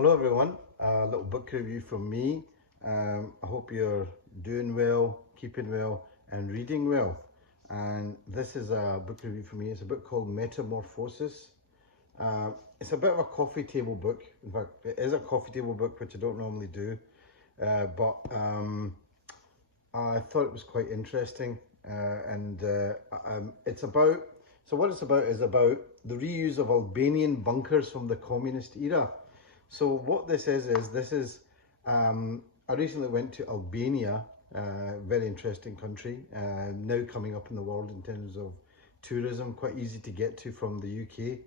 Hello everyone, a little book review from me. I hope you're doing well, keeping well and reading well. And this is a book review for me. It's a book called Metamorphosis. It's a bit of a coffee table book. In fact, it is a coffee table book, which I don't normally do. But I thought it was quite interesting. It's about, so what it's about is about the reuse of Albanian bunkers from the communist era. So what this is, I recently went to Albania, very interesting country, now coming up in the world in terms of tourism, quite easy to get to from the UK.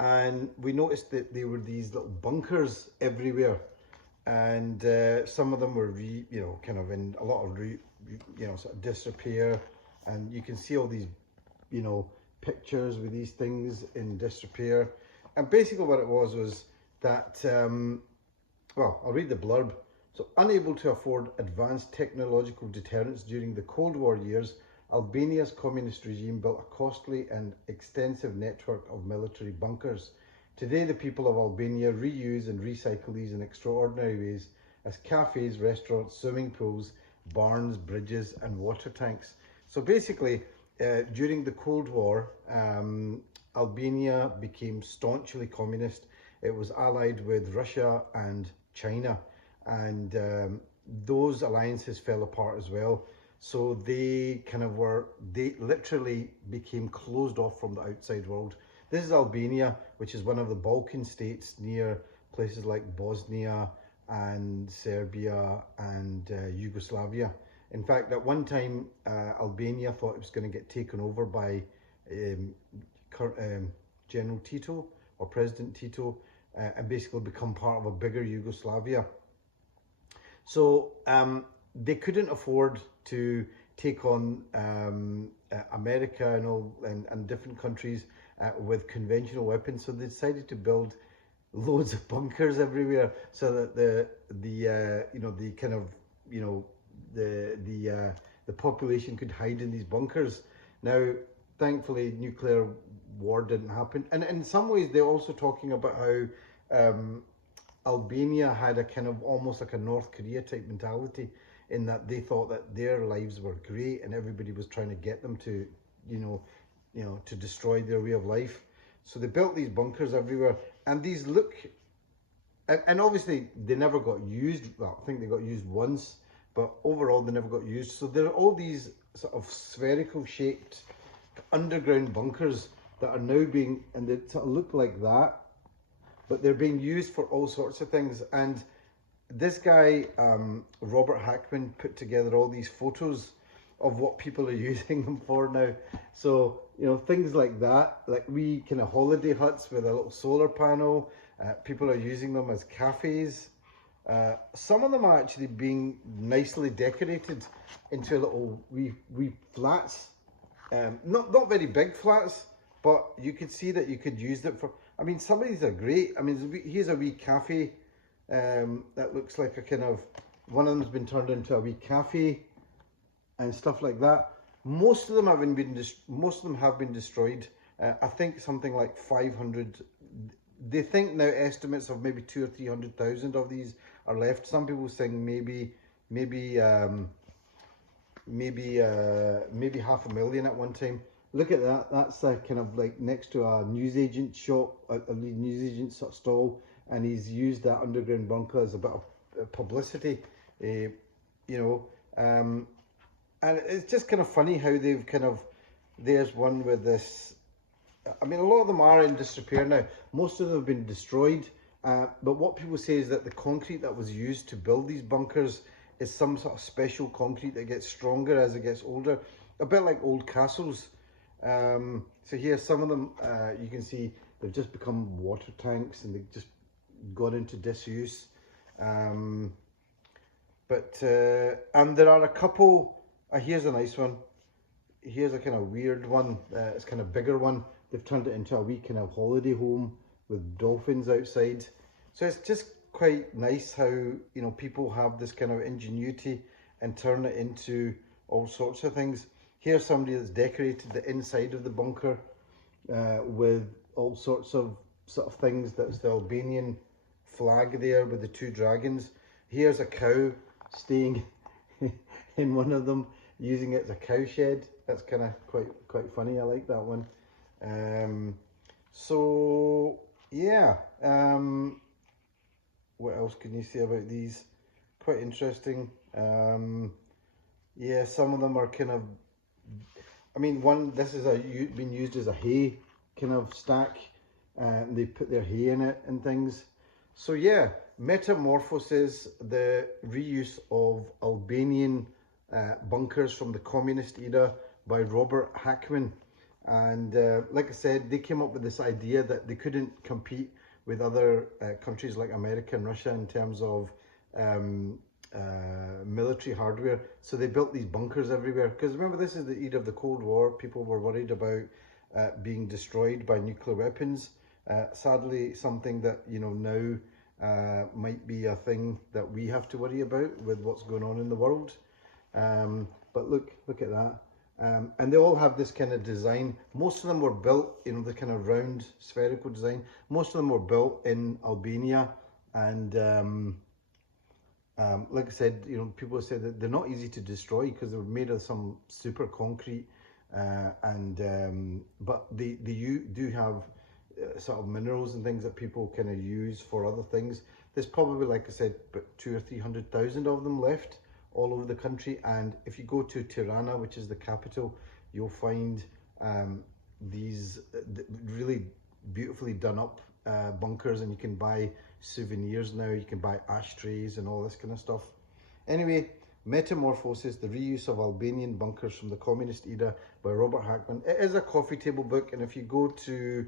And we noticed that there were these little bunkers everywhere. And some of them were, kind of in a lot of, sort of disrepair. And you can see all these, pictures with these things in disrepair. And basically what it was that, well, I'll read the blurb. So, unable to afford advanced technological deterrents during the Cold War years, Albania's communist regime built a costly and extensive network of military bunkers. Today, the people of Albania reuse and recycle these in extraordinary ways as cafes, restaurants, swimming pools, barns, bridges, and water tanks. So basically, during the Cold War, Albania became staunchly communist. It was allied with Russia and China, and those alliances fell apart as well. So they literally became closed off from the outside world. This is Albania, which is one of the Balkan states near places like Bosnia and Serbia and Yugoslavia. In fact, at one time, Albania thought it was going to get taken over by General Tito or President Tito, and basically become part of a bigger Yugoslavia. So they couldn't afford to take on America and different countries with conventional weapons, so they decided to build loads of bunkers everywhere, so that the population could hide in these bunkers. Now, thankfully, nuclear war didn't happen, and in some ways they're also talking about how Albania had a kind of almost like a North Korea type mentality, in that they thought that their lives were great and everybody was trying to get them to to destroy their way of life. So they built these bunkers everywhere, and these look, and obviously they never got used. Well, I think they got used once, but overall they never got used. So there are all these sort of spherical shaped underground bunkers that are now being, and they sort of look like that, but they're being used for all sorts of things. And this guy, Robert Hackman, put together all these photos of what people are using them for now. So, things like that, like wee kind of holiday huts with a little solar panel. People are using them as cafes. Some of them are actually being nicely decorated into little wee flats. Not very big flats, but you could see that you could use it for, I mean, some of these are great. I mean, here's a wee cafe that looks like a kind of, one of them's been turned into a wee cafe and stuff like that. Most of them have been destroyed. I think something like 500. They think now estimates of maybe 200,000 or 300,000 of these are left. Some people saying maybe 500,000 at one time. Look at that. That's kind of like next to a newsagent shop, a newsagent sort of stall, and he's used that underground bunker as a bit of publicity, and it's just kind of funny how they've there's one with this. I mean, a lot of them are in disrepair now. Most of them have been destroyed, but what people say is that the concrete that was used to build these bunkers is some sort of special concrete that gets stronger as it gets older, a bit like old castles. So here, some of them, you can see they've just become water tanks and they've just gone into disuse. And there are a couple. Here's a nice one. Here's a kind of weird one. It's kind of bigger one. They've turned it into a wee kind of holiday home with dolphins outside. So it's just quite nice how people have this kind of ingenuity and turn it into all sorts of things. Here's somebody that's decorated the inside of the bunker with all sorts of things. That's the Albanian flag there with the two dragons. Here's a cow staying in one of them, using it as a cow shed. That's kind of quite funny. I like that one. So yeah, what else can you say about these? Quite interesting. Yeah, some of them are kind of, I mean, this is been used as a hay kind of stack, and they put their hay in it and things. So yeah, Metamorphosis, the reuse of Albanian bunkers from the communist era by Robert Hackman. And like I said, they came up with this idea that they couldn't compete with other countries like America and Russia in terms of military hardware. So they built these bunkers everywhere. Because remember, this is the era of the Cold War. People were worried about being destroyed by nuclear weapons. Sadly, something that, you know, now might be a thing that we have to worry about with what's going on in the world. But look at that. And they all have this kind of design. Most of them were built, you know, the kind of round spherical design. Most of them were built in Albania. And like I said, you know, people say that they're not easy to destroy because they were made of some super concrete. But they do have sort of minerals and things that people kind of use for other things. There's probably, like I said, about 200,000 or 300,000 of them left all over the country. And if you go to Tirana, which is the capital, you'll find these really beautifully done up bunkers, and you can buy souvenirs now. You can buy ashtrays and all this kind of stuff. Anyway, Metamorphosis, the reuse of Albanian bunkers from the communist era by Robert Hackman. It is a coffee table book, and if you go to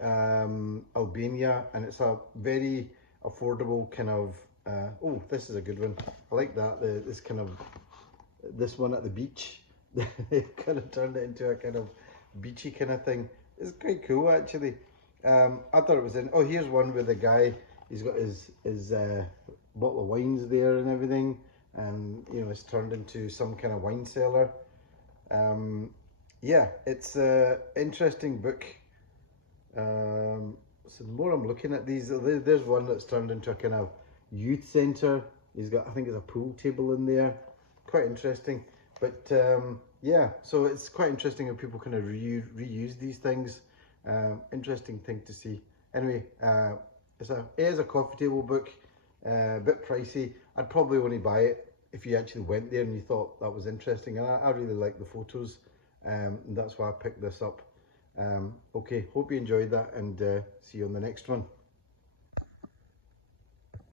Albania, and it's a very affordable kind of oh, this is a good one. I like that. This one at the beach. They've kind of turned it into a kind of beachy kind of thing. It's quite cool, actually. I thought it was in. Oh, here's one with the guy. He's got his bottle of wines there and everything, and you know, it's turned into some kind of wine cellar. Yeah, it's an interesting book. So the more I'm looking at these, there's one that's turned into a kind of youth centre. He's got, I think, there's a pool table in there. Quite interesting. But yeah, so it's quite interesting how people kind of reuse these things. Interesting thing to see. Anyway, it is a coffee table book. A bit pricey. I'd probably only buy it if you actually went there and you thought that was interesting. And I really like the photos. And that's why I picked this up. Okay, hope you enjoyed that, and see you on the next one.